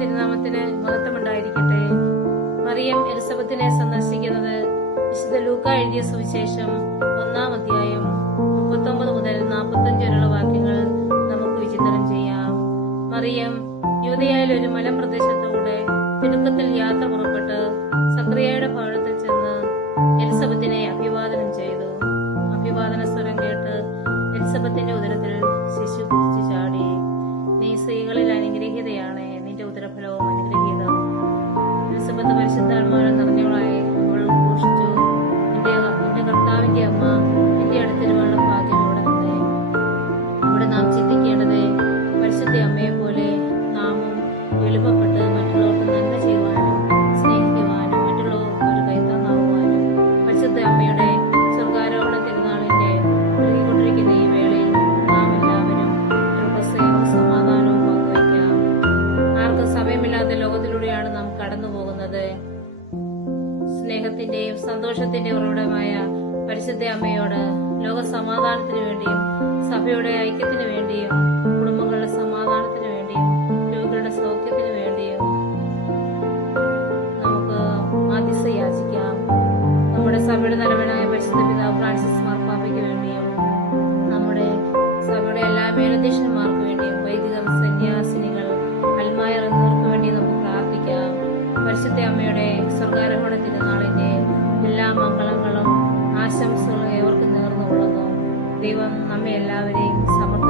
തിരുനാമത്തിന് മഹത്വമുണ്ടായിരിക്കട്ടെ. മറിയം എലിസബത്തിനെ സന്ദർശിക്കുന്നത് വിശുദ്ധ ലൂക്ക എഴുതിയ സുവിശേഷം 1-ാം അധ്യായം 39 മുതൽ 45 വരെയുള്ള വാക്യങ്ങൾ നമുക്ക് വിചിന്തനം ചെയ്യാം. മറിയം യൂദയായിൽ ഒരു മലമ്പ്രദേശത്തൂടെ തിടുക്കത്തിൽ യാത്ര പുറപ്പെട്ട് സക്രിയയുടെ ഭവനത്തിൽ ചെന്ന് എലിസബത്തിനെ അഭിവാദനം ചെയ്തു. അഭിവാദന സ്വരം കേട്ട് എലിസബത്തിന്റെ ഉദരത്തിൽ ശിശു കുതിച്ചു ചാടി. നീ സ്ത്രീകളിൽ അനുഗ്രഹീതയാണ്, നിന്റെ ഉദരഫലവും അനുഗ്രഹീതം. എലിസബത്ത് പരിശുദ്ധാത്മാവിൽ നിറഞ്ഞവളായി അവൾ ഘോഷിച്ചു, എന്റെ കർത്താവിന്റെ അമ്മ എന്റെ അടുത്തിരുവാനുള്ള ഭാഗ്യം ഇവിടെ നിന്നേ. ഇവിടെ നാം ചിന്തിക്കേണ്ടത് പരിശുദ്ധ അമ്മയെ പോലെ നാമും എളുപ്പപ്പെട്ട് മറ്റുള്ളവർക്ക് നന്മ ചെയ്യുവാനും സ്നേഹിക്കുവാനും മറ്റുള്ളവർക്ക് ഒരു കൈത്താങ്ങാവുവാനും പരിശുദ്ധ അമ്മയുടെ സ്വർഗാരോഹണ തിരുനാളിന്റെ ഒരുങ്ങിക്കൊണ്ടിരിക്കുന്ന ഈ വേളയിൽ നാം എല്ലാവരും കൃപസ്നേഹവും സമാധാനവും പങ്കുവയ്ക്കാം. ആർക്കും സമയമില്ലാത്ത ലോകത്തിലൂടെയാണ് നാം കടന്നു പോകുന്നത്. സ്നേഹത്തിന്റെയും സന്തോഷത്തിന്റെയും ഉറവിടമായ പരിശുദ്ധ അമ്മയോട് ലോക സമാധാനത്തിനു വേണ്ടിയും സഭയുടെ ഐക്യത്തിനു വേണ്ടിയും കുടുംബങ്ങളുടെ സമാധാനത്തിനു വേണ്ടിയും രോഗികളുടെ സൗഖ്യത്തിനു വേണ്ടിയും നമുക്ക് മാധ്യസ്ഥ യാചിക്കാം. നമ്മുടെ സഭയുടെ തലവനായ പരിശുദ്ധ പിതാവ് ഫ്രാൻസിസ് മാർപ്പാപ്പയ്ക്ക് വേണ്ടിയും നമ്മുടെ സഭയുടെ എല്ലാ മേലധ്യക്ഷന്മാർക്ക് വേണ്ടിയും വൈദിക സന്യാസിനികൾ അൽമായർ എന്നിവർക്ക് വേണ്ടി നമുക്ക് പ്രാർത്ഥിക്കാം. പരിശുദ്ധ അമ്മയുടെ സ്വർഗാരോഹണ തിരുനാളിന്റെ എല്ലാ മംഗളങ്ങളും ആശംസകളും ഏവർക്കും നേർന്നുകൊള്ളുന്നു. ദൈവം നമ്മെ എല്ലാവരെയും സമർപ്പിക്കുന്നു.